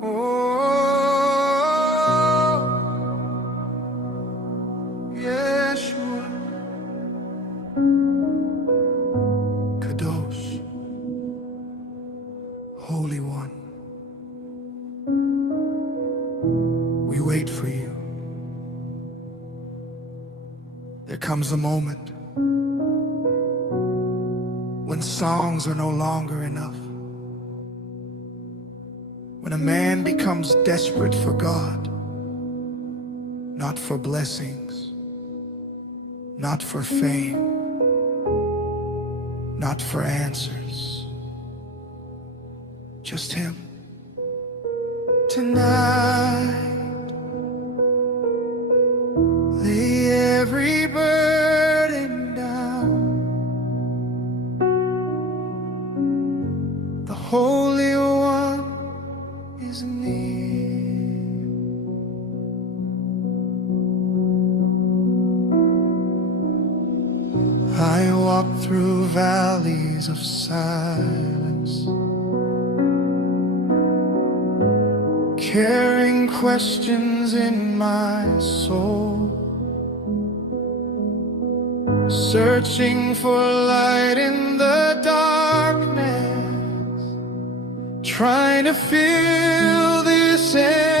Oh, Yeshua, Kadosh, Holy One, we wait for you. There comes a moment when songs are no longer enough. When a man becomes desperate for God, not for blessings, not for fame, not for answers, just Him. Tonight, lay every burden down. The Holy One is near. I walk through valleys of silence, carrying questions in my soul, searching for light in the darkness, trying to fill this empty